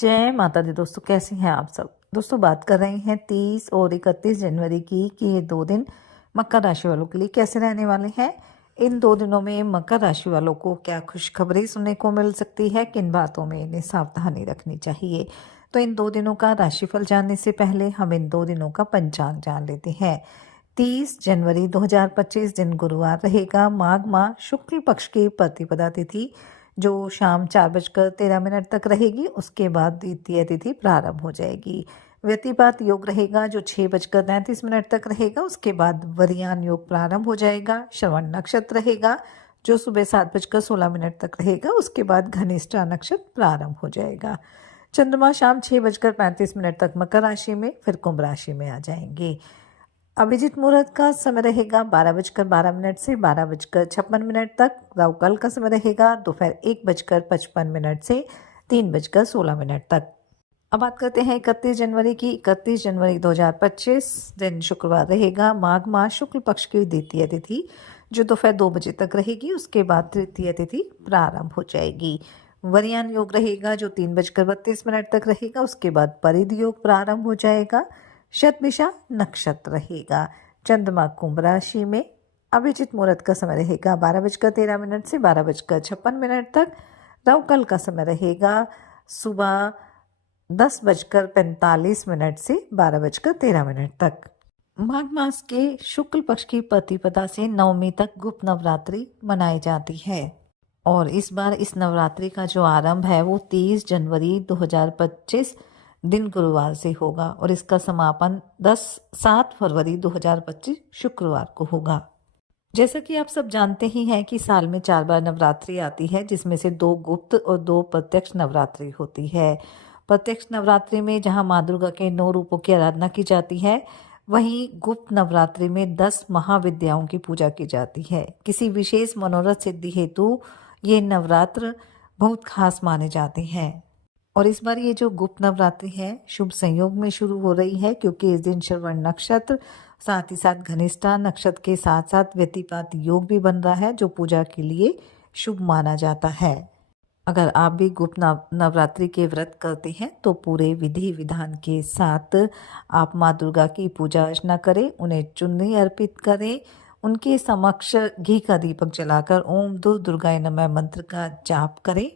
जय माता दी दोस्तों, कैसे हैं आप सब। दोस्तों बात कर रहे हैं 30 और 31 जनवरी की कि ये 2 दिन मकर राशि वालों के लिए कैसे रहने वाले हैं। इन 2 दिनों में मकर राशि वालों को क्या खुशखबरी सुनने को मिल सकती है, किन बातों में इन्हें सावधानी रखनी चाहिए। तो इन 2 दिनों का राशिफल जानने से पहले हम इन 2 दिनों का पंचांग जान लेते हैं। 30 जनवरी 2025 दिन गुरुवार रहेगा। माघ माह शुक्ल पक्ष की प्रतिपदा तिथि जो शाम 4:13 तक रहेगी। उसके बाद द्वितीय तिथि प्रारंभ हो जाएगी। व्यतिपात योग रहेगा जो 6:33 तक रहेगा। उसके बाद वरियान योग प्रारंभ हो जाएगा। श्रवण नक्षत्र रहेगा जो सुबह 7:16 तक रहेगा। उसके बाद घनिष्ठा नक्षत्र प्रारंभ हो जाएगा। चंद्रमा शाम 6:35 तक मकर राशि में, फिर कुंभ राशि में आ जाएंगे। अभिजीत मुहूर्त का समय रहेगा 12:12 से 12:56 तक। राहु काल का समय रहेगा दोपहर 1:55 से 3:16 तक। अब बात करते हैं 31 जनवरी की। 31 जनवरी 2025 दिन शुक्रवार रहेगा। माघ माह शुक्ल पक्ष की द्वितीय तिथि जो दोपहर 2 बजे तक रहेगी। उसके बाद तृतीय तिथि प्रारंभ हो जाएगी। वरियान योग रहेगा जो 3:32 तक रहेगा। उसके बाद परिध योग प्रारंभ हो जाएगा। शतभिषा नक्षत्र रहेगा। चंद्रमा कुंभ राशि में। अभिजीत मुहूर्त का समय रहेगा 12:13 से 12:56 तक। राहु काल का समय रहेगा सुबह 10:45 से 12:13 तक। माघ मास के शुक्ल पक्ष की प्रतिपदा से नवमी तक गुप्त नवरात्रि मनाई जाती है और इस बार इस नवरात्रि का जो आरंभ है वो 30 जनवरी 2025 दिन गुरुवार से होगा और इसका समापन 7 फरवरी 2025 शुक्रवार को होगा। जैसा कि आप सब जानते ही हैं कि साल में 4 बार नवरात्रि आती है, जिसमें से 2 गुप्त और 2 प्रत्यक्ष नवरात्रि होती है। प्रत्यक्ष नवरात्रि में जहां माँ दुर्गा के 9 रूपों की आराधना की जाती है, वहीं गुप्त नवरात्रि में 10 महाविद्याओं की पूजा की जाती है। किसी विशेष मनोरथ सिद्धि हेतु ये नवरात्र बहुत खास माने जाते हैं। और इस बार ये जो गुप्त नवरात्रि है शुभ संयोग में शुरू हो रही है, क्योंकि इस दिन श्रवण नक्षत्र साथ ही साथ घनिष्ठा नक्षत्र के साथ साथ व्यतिपात योग भी बन रहा है जो पूजा के लिए शुभ माना जाता है। अगर आप भी गुप्त नवरात्रि के व्रत करते हैं तो पूरे विधि विधान के साथ आप माँ दुर्गा की पूजा अर्चना करें, उन्हें चुन्नी अर्पित करें, उनके समक्ष घी का दीपक जलाकर ओम दुर्गाय नमः मंत्र का जाप करें।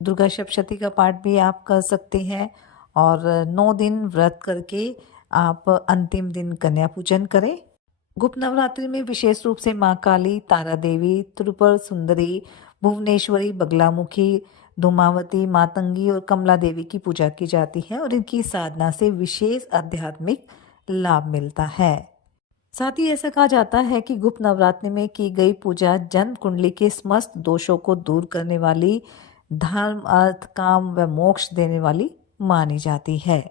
दुर्गा सप्तशती का पाठ भी आप कर सकते हैं और 9 दिन व्रत करके आप अंतिम दिन कन्या पूजन करें। गुप्त नवरात्रि में विशेष रूप से माँ काली, तारा देवी, त्रिपुर सुंदरी, भुवनेश्वरी, बगलामुखी, धूमावती, मातंगी और कमला देवी की पूजा की जाती है और इनकी साधना से विशेष आध्यात्मिक लाभ मिलता है। साथ ही ऐसा कहा जाता है कि गुप्त नवरात्रि में की गई पूजा जन्म कुंडली के समस्त दोषों को दूर करने वाली, धर्म, अर्थ, काम व मोक्ष देने वाली मानी जाती है।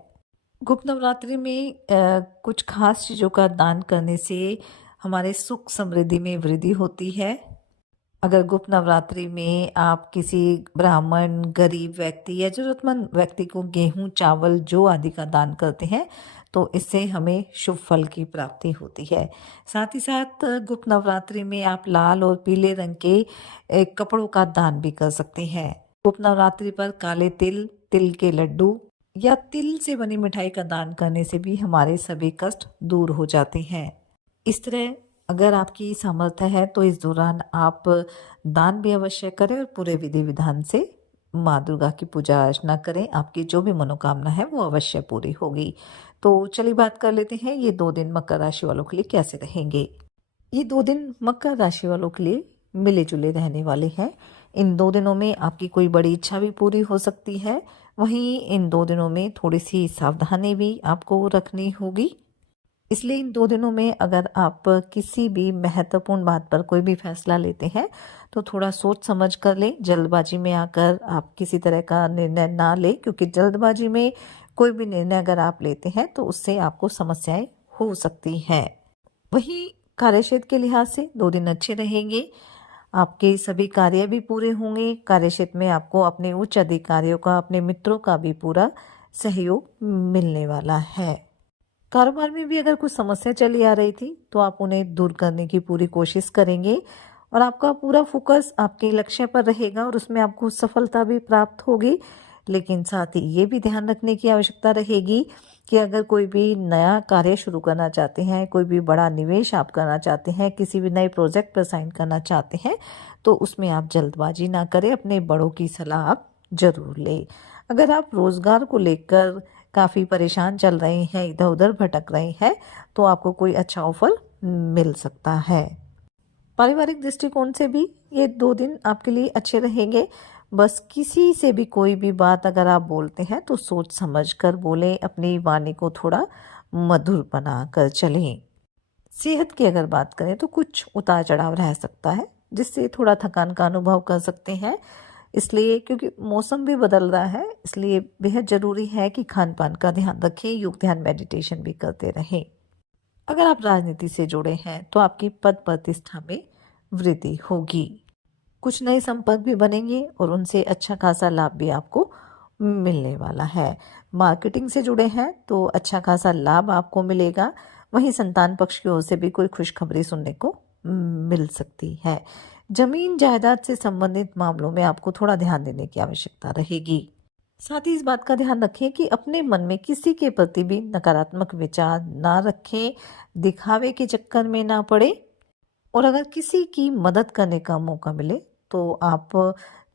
गुप्त नवरात्रि में कुछ खास चीज़ों का दान करने से हमारे सुख समृद्धि में वृद्धि होती है। अगर गुप्त नवरात्रि में आप किसी ब्राह्मण, गरीब व्यक्ति या जरूरतमंद व्यक्ति को गेहूं, चावल, जौ आदि का दान करते हैं तो इससे हमें शुभ फल की प्राप्ति होती है। साथ ही साथ गुप्त नवरात्रि में आप लाल और पीले रंग के कपड़ों का दान भी कर सकते हैं। गुप्त नवरात्रि पर काले तिल, तिल के लड्डू या तिल से बनी मिठाई का दान करने से भी हमारे सभी कष्ट दूर हो जाते हैं। इस तरह अगर आपकी सामर्थ्य है तो इस दौरान आप दान भी अवश्य करें और पूरे विधि विधान से माँ दुर्गा की पूजा अर्चना करें। आपकी जो भी मनोकामना है वो अवश्य पूरी होगी। तो चलिए बात कर लेते हैं ये 2 दिन मकर राशि वालों के लिए कैसे रहेंगे। ये 2 दिन मकर राशि वालों के लिए मिले जुले रहने वाले हैं। इन 2 दिनों में आपकी कोई बड़ी इच्छा भी पूरी हो सकती है। वहीं इन 2 दिनों में थोड़ी सी सावधानी भी आपको रखनी होगी। इसलिए इन 2 दिनों में अगर आप किसी भी महत्वपूर्ण बात पर कोई भी फैसला लेते हैं तो थोड़ा सोच समझ कर लें। जल्दबाजी में आकर आप किसी तरह का निर्णय ना लें, क्योंकि जल्दबाजी में कोई भी निर्णय अगर आप लेते हैं तो उससे आपको समस्याएं हो सकती हैं। वहीं कार्यक्षेत्र के लिहाज से 2 दिन अच्छे रहेंगे। आपके सभी कार्य भी पूरे होंगे। कार्यक्षेत्र में आपको अपने उच्च अधिकारियों का, अपने मित्रों का भी पूरा सहयोग मिलने वाला है। कारोबार में भी अगर कुछ समस्या चली आ रही थी तो आप उन्हें दूर करने की पूरी कोशिश करेंगे और आपका पूरा फोकस आपके लक्ष्य पर रहेगा और उसमें आपको सफलता भी प्राप्त होगी। लेकिन साथ ही ये भी ध्यान रखने की आवश्यकता रहेगी कि अगर कोई भी नया कार्य शुरू करना चाहते हैं, कोई भी बड़ा निवेश आप करना चाहते हैं, किसी भी नए प्रोजेक्ट पर साइन करना चाहते हैं, तो उसमें आप जल्दबाजी ना करें, अपने बड़ों की सलाह आप ज़रूर लें। अगर आप रोज़गार को लेकर काफ़ी परेशान चल रहे हैं, इधर-उधर भटक रहे हैं, तो आपको कोई अच्छा ऑफ़र मिल सकता है। पारिवारिक दृष्टिकोण से भी ये 2 दिन आपके लिए अच्छे रहेंगे। बस किसी से भी कोई भी बात अगर आप बोलते हैं तो सोच समझ कर बोलें, अपनी वाणी को थोड़ा मधुर बनाकर चलें। सेहत की अगर बात करें तो कुछ उतार-चढ़ाव रह सकता है, जिससे थोड़ा थकान का अनुभव कर सकते हैं। इसलिए क्योंकि मौसम भी बदल रहा है, इसलिए बेहद ज़रूरी है कि खान-पान का ध्यान रखें, योग ध्यान मेडिटेशन भी करते रहें। अगर आप राजनीति से जुड़े हैं तो आपकी पद प्रतिष्ठा में वृद्धि होगी। कुछ नए संपर्क भी बनेंगे और उनसे अच्छा खासा लाभ भी आपको मिलने वाला है। मार्केटिंग से जुड़े हैं तो अच्छा खासा लाभ आपको मिलेगा। वहीं संतान पक्ष की ओर से भी कोई खुशखबरी सुनने को मिल सकती है। जमीन जायदाद से संबंधित मामलों में आपको थोड़ा ध्यान देने की आवश्यकता रहेगी। साथ ही इस बात का ध्यान रखें कि अपने मन में किसी के प्रति भी नकारात्मक विचार ना रखें, दिखावे के चक्कर में ना पड़े और अगर किसी की मदद करने का मौका मिले तो आप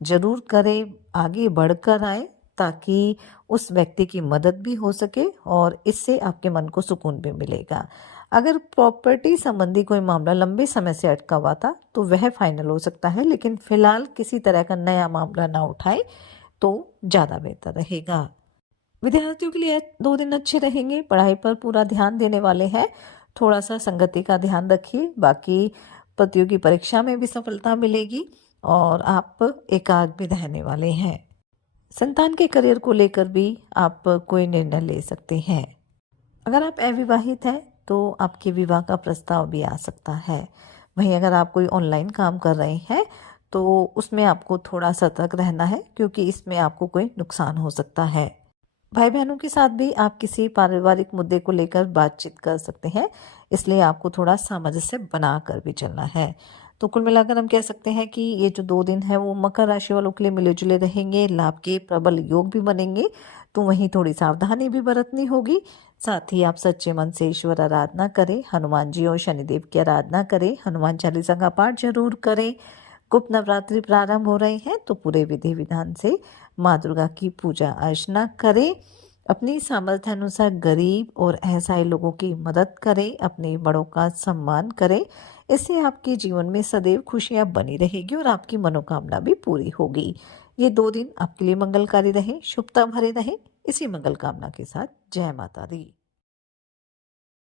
ज़रूर करें, आगे बढ़कर आएँ ताकि उस व्यक्ति की मदद भी हो सके और इससे आपके मन को सुकून भी मिलेगा। अगर प्रॉपर्टी संबंधी कोई मामला लंबे समय से अटका हुआ था तो वह फाइनल हो सकता है, लेकिन फिलहाल किसी तरह का नया मामला ना उठाएं तो ज़्यादा बेहतर रहेगा। विद्यार्थियों के लिए 2 दिन अच्छे रहेंगे, पढ़ाई पर पूरा ध्यान देने वाले हैं। थोड़ा-सा संगति का ध्यान रखिए, बाकी प्रतियोगी परीक्षा में भी सफलता मिलेगी और आप एकाग्र भी रहने वाले हैं। संतान के करियर को लेकर भी आप कोई निर्णय ले सकते हैं। अगर आप अविवाहित हैं तो आपके विवाह का प्रस्ताव भी आ सकता है। वहीं अगर आप कोई ऑनलाइन काम कर रहे हैं तो उसमें आपको थोड़ा सतर्क रहना है क्योंकि इसमें आपको कोई नुकसान हो सकता है। भाई बहनों के साथ भी आप किसी पारिवारिक मुद्दे को लेकर बातचीत कर सकते हैं, इसलिए आपको थोड़ा सामंजस्य बना कर भी चलना है। तो कुल मिलाकर हम कह सकते हैं कि ये जो 2 दिन है वो मकर राशि वालों के लिए मिले-जुले रहेंगे, लाभ के प्रबल योग भी बनेंगे, तो वहीं थोड़ी सावधानी भी बरतनी होगी। साथ ही आप सच्चे मन से ईश्वर आराधना करें, हनुमान जी और शनिदेव की आराधना करें, हनुमान चालीसा का पाठ जरूर करें। गुप्त नवरात्रि प्रारंभ हो रहे हैं तो पूरे विधि विधान से माँ दुर्गा की पूजा अर्चना करें, अपनी सामर्थ्य अनुसार गरीब और असहाय लोगों की मदद करें, अपने बड़ों का सम्मान करें। इससे आपके जीवन में सदैव खुशियां बनी रहेगी और आपकी मनोकामना भी पूरी होगी। ये 2 दिन आपके लिए मंगलकारी रहे, शुभता भरे रहे। इसी मंगल कामना के साथ जय माता दी।